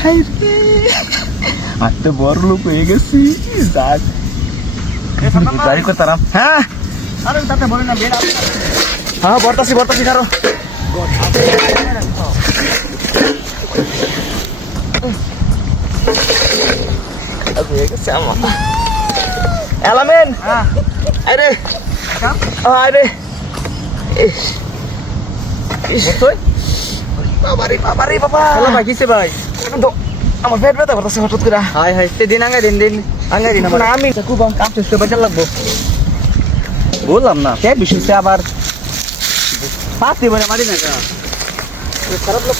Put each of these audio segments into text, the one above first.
high রে আজ তো বড় লোক হয়ে গেছি যাক যাই করতাম হ্যাঁ আরে তাতে বলে না বেড়া হ্যাঁ বর্তাছি কারো এলামেন আরে আরে বাবা ভাই কিসে ভাই আমার পেট ব্যথা করতেছে হঠাৎ করে হাই হাই দিন আঙ্গাই দিন আমার আমি খুব কাম শেষ করে বাজার লাগবো বললাম না পেট বিষয়ছে আবার পাঁচ দিবরে মারি না কা খারাপ লোক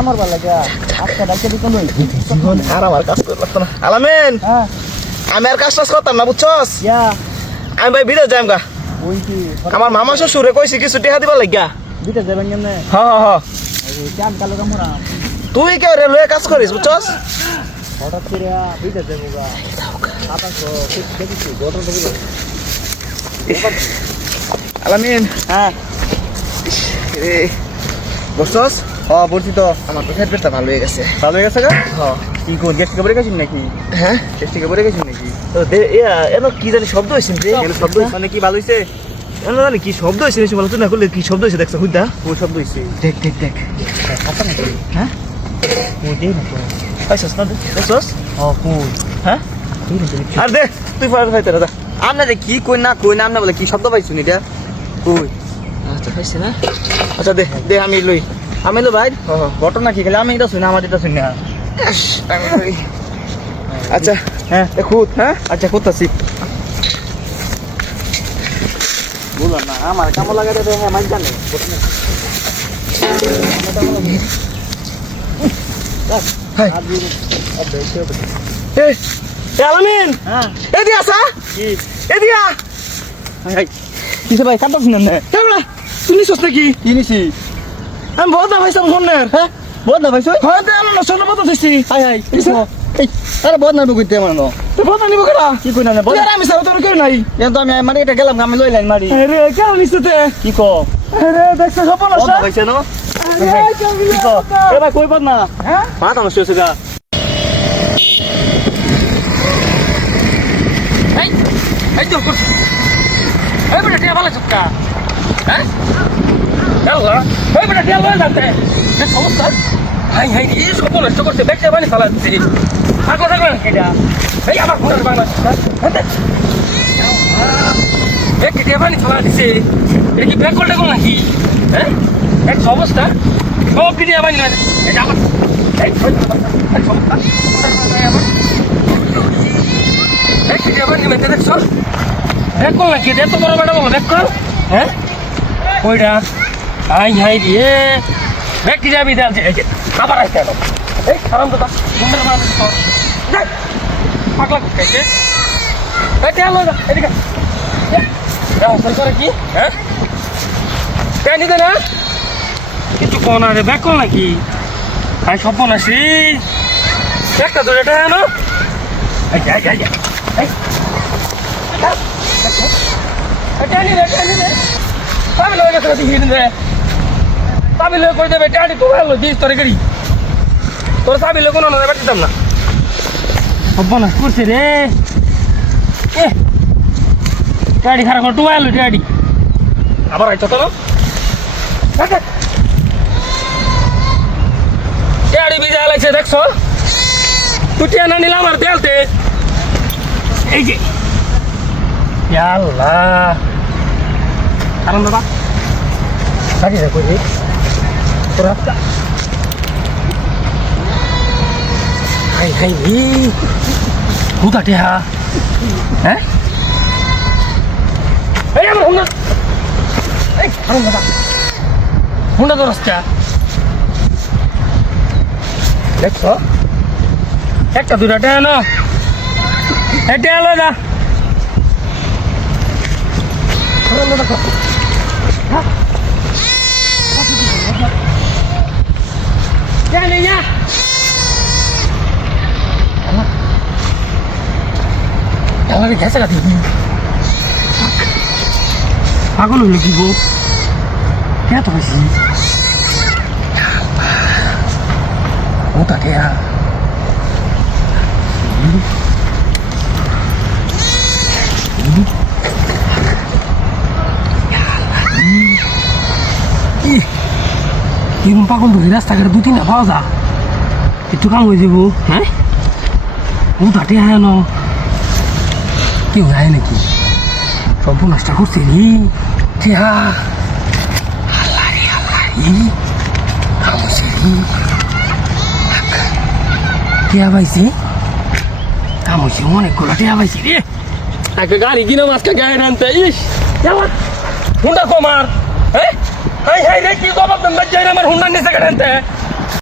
আমার ভালো লাগে আজকে ডাক্তার দিতে আর আমার কাজ করে লাগতো না আলামিন হ্যাঁ আমি আর কাজ টাজ করতাম না বুঝছস ইয়া আমি ভাই বিদেশ যাইম গা ওই কি আমার মামা শ্বশুরে কইছি কিছু টেহা দিবার লাগিয়া দিতে যাবেন কেমনে হ্যাঁ চান কালো কামরা তুই কে রেলওয়ে কাজ করিস বুঝছস হঠাৎ করে দিতে যাবো গা আকাশ দেখেছি গঠন দেখি আলামিন হ্যাঁ রে বুঝছস বলছি তো আমার তো পেট ব্যথা ভালো হয়ে গেছে ভালো হয়ে গেছে গা হ্যাঁ কি কোন গ্যাস থেকে বেড়ে গেছেন নাকি হ্যাঁ গ্যাস থেকে বেড়ে গেছেন নাকি তো এনো কি জানি শব্দ হইছে রে এখানে শব্দ মানে কি ভালো হইছে এনো জানি কি শব্দ হইছে বলো তুই না করলে কি শব্দ হইছে দেখছ হুদা কোন শব্দ হইছে দেখ কথা নাকি হ্যাঁ কোন দেই না তো পাইছস না দেখছস কোন হ্যাঁ আর দে তুই ফাইতে রাজা আপনারে কি কই না আপনি বলে কি শব্দ পাইছুন এটা কই আচ্ছা পাইছে না আচ্ছা দে আমি লই আমি লো ভাই ঘটনা কি খেলে আমি এটা শুনি আমার এটা শুনি না আমি লই আচ্ছা হ্যাঁ খুদ হ্যাঁ আচ্ছা করতেছি বললাম না আমার কামো লাগাতে তো হ্যাঁ মাইন জানে আলামিন হ্যাঁ এদি আসা কি এদিয়া কিসে ভাই কাটা শুনেন না কেমন তুই নিছস নাকি কি নিছি আমি বহুত ভাইসাম ফোনের হ্যাঁ বহুত না ভাইছো হয় দে আমি নষ্ট মতো দিছি হাই হাই এই আরে বহুত না বুঝতে আমার না তুই বহুত নিব কেডা কি কই না তুই আর আমি সারা তোর কেউ নাই তো আমি মানে এটা গেলাম আমি লই লাইন মারি আরে কেন নিছতে কি কো আরে দেখছ সব না বহুত ভাইছে না কি কো এ ভাই কই পার না হ্যাঁ মাথা নষ্ট হইছে গা এই তো করছ এই বড় টিয়া ভালো চুক্কা হ্যাঁ কেলা এই বড় টিয়া লয়ে যাতে এই সমস্যা হাই এই সব নষ্ট করতে দেখতে পানি ফালা দিছি আগো থাকবে না কেডা এই আমার ঘরের বাংলা এই টিয়া পানি ফালা দিছি এটা কি ব্যাক করতে কোন নাকি হ্যাঁ এক অবস্থা সব টিয়া পানি এটা আমার এই সমস্যা এই টিয়া পানি মেতে দেখছো ব্যাক কর নাকি এত বড় বড় বলো ব্যাক কর হ্যাঁ কইডা হাই রে ব্যাকটেরিয়া বিদাল এই যে আবার আসতে হবে এই খারাপ কথা গুন্ডা মার দেখ পাগলা খাইছে এই তেল লও এদিকে দাও সরকার কি হ্যাঁ কেন দে না কিছু কোন আরে ব্যাক কর নাকি আই সব নাসি একটা ধরে এটা আনো এই এই এটা নি আমি লয়ে গেছে দেখি রে চাবি লয়ে কই দেবে টাটি তো ভালো দিস তোরে গাড়ি তোর চাবি লয়ে কোনো না বেটিতাম না হব না করছে রে এ গাড়ি খারাপ করে টুয়াইলো গাড়ি আবার আইতো তো গাড়ি বিজা লাগছে দেখছো তুই না নিলাম আর তেলতে এই যে আল্লাহ কারণ দাদা গাড়ি দেখো রে তোরা হাই রে হুদাটে হ্যাঁ এই আমার হুন্ডা এই কারণ দাদা হুন্ডা তো রাস্তা দেখছো একটা দুটা টেয়া না এটা এলো না क्या नहीं है রে ঘেসে কাটি পাগল হইল কি গো কে তো বেশি ও তাকে এরকম পাগল ধরে রাস্তাঘাটে 2-3টা পাওয়া যা একটু কাম হয়ে যাবো হ্যাঁ ও তাটে আয় ন কেউ যায় নাকি সর্বনাশটা করছে রে টিয়া আল্লাহ রে আল্লাহ রে খামোশে রে টিয়া পাইছে খামোশে অনেকগুলো টিয়া পাইছে রে একটা গাড়ি কিনে মাছকে গায়ে আনতে ইস যাওয়ার হুন্ডা কমার হ্যাঁ হাই হাই রে কি জবাব দেন যাই আমার হুন্ডার নিচে গাড়ি আনতে